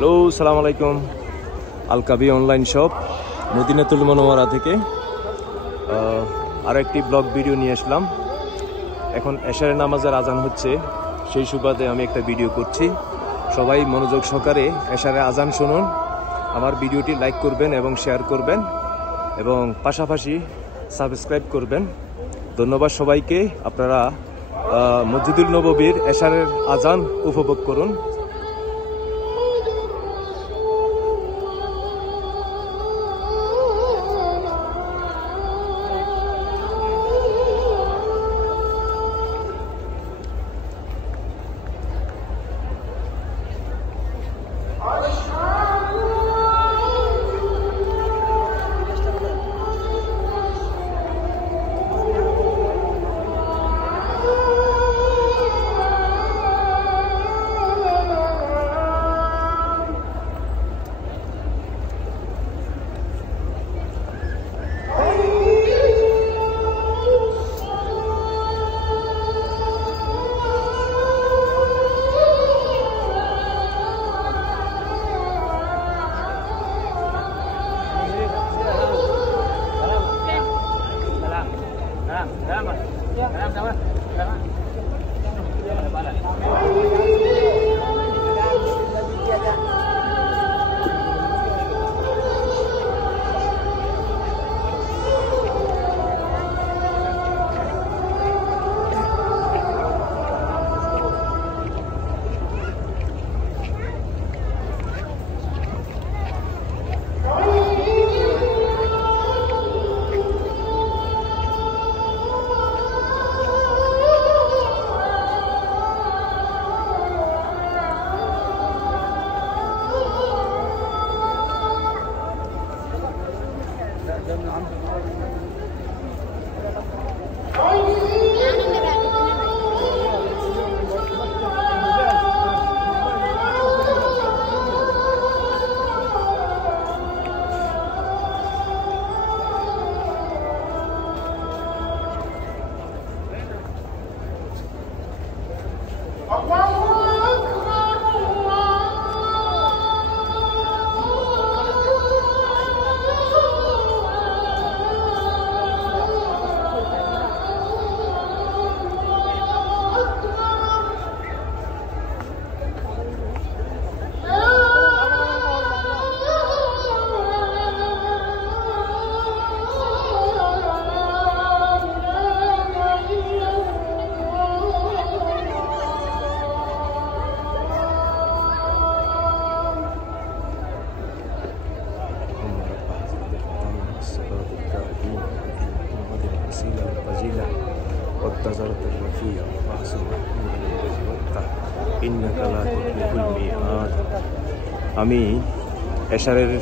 Hello, সালাম আলাইকুম। আল Kabi online shop Madinatul Munawwara থেকে আরো একটি ব্লগ ভিডিও নিয়ে আসলাম। এখন এশারের নামাজের আজান হচ্ছে, সেই সুবাদে আমি একটা ভিডিও করছি। সবাই মনোযোগ সহকারে এশারের আজান শুনুন। আমার ভিডিওটি লাইক করবেন এবং শেয়ার করবেন এবং পাশাপাশি সাবস্ক্রাইব করবেন। ধন্যবাদ সবাইকে। আপনারা মসজিদুল নববীর এশারের আজান উপভোগ করুন। আমি এশারের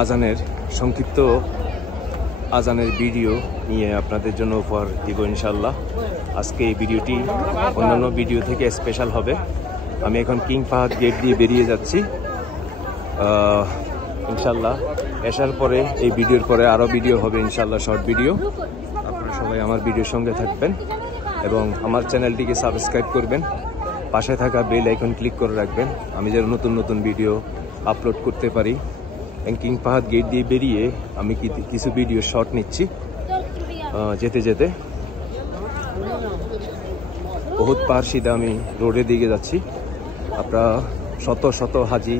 আজানের সংক্ষিপ্ত আজানের ভিডিও নিয়ে আপনাদের জন্য উপহার দিব ইনশাল্লাহ। আজকে এই ভিডিওটি অন্যান্য ভিডিও থেকে স্পেশাল হবে। আমি এখন কিং ফাহাদ গেট দিয়ে বেরিয়ে যাচ্ছি ইনশাল্লাহ। এশার পরে এই ভিডিওর পরে আরও ভিডিও হবে ইনশাল্লাহ, শর্ট ভিডিও। আপনারা সবাই আমার ভিডিওর সঙ্গে থাকবেন এবং আমার চ্যানেলটিকে সাবস্ক্রাইব করবেন। পাশে থাকা বেল আইকন ক্লিক করে রাখবেন, আমি যেন নতুন নতুন ভিডিও আপলোড করতে পারি। কিং ফাহাদ গেট দিয়ে বেরিয়ে আমি কিছু ভিডিও শর্ট নিচ্ছি। যেতে যেতে বহুত পাহাড় সিধা আমি রোডের দিকে যাচ্ছি। আপনারা শত শত হাজি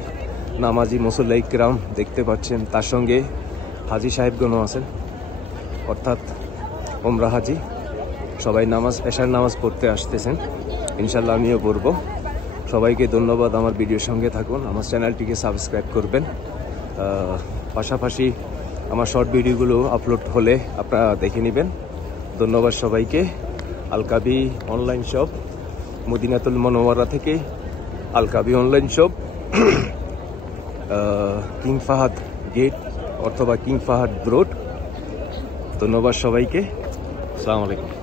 নামাজি মুসল্লা ইকরাম দেখতে পাচ্ছেন, তার সঙ্গে হাজি সাহেবগণও আছেন, অর্থাৎ ওমরা হাজি। সবাই এশার নামাজ পড়তে আসতেছেন ইনশাল্লাহ, আমিও পড়ব। সবাইকে ধন্যবাদ। আমার ভিডিওর সঙ্গে থাকুন, আমার চ্যানেলটিকে সাবস্ক্রাইব করবেন। পাশাপাশি আমার শর্ট ভিডিওগুলো আপলোড হলে আপনারা দেখে নেবেন। ধন্যবাদ সবাইকে। আল Kabi online shop Madinatul Munawwara থেকে Al Kabi online shop, King Fahad gate অথবা কিং ফাহাদ রোড। ধন্যবাদ সবাইকে। আসসালামু আলাইকুম।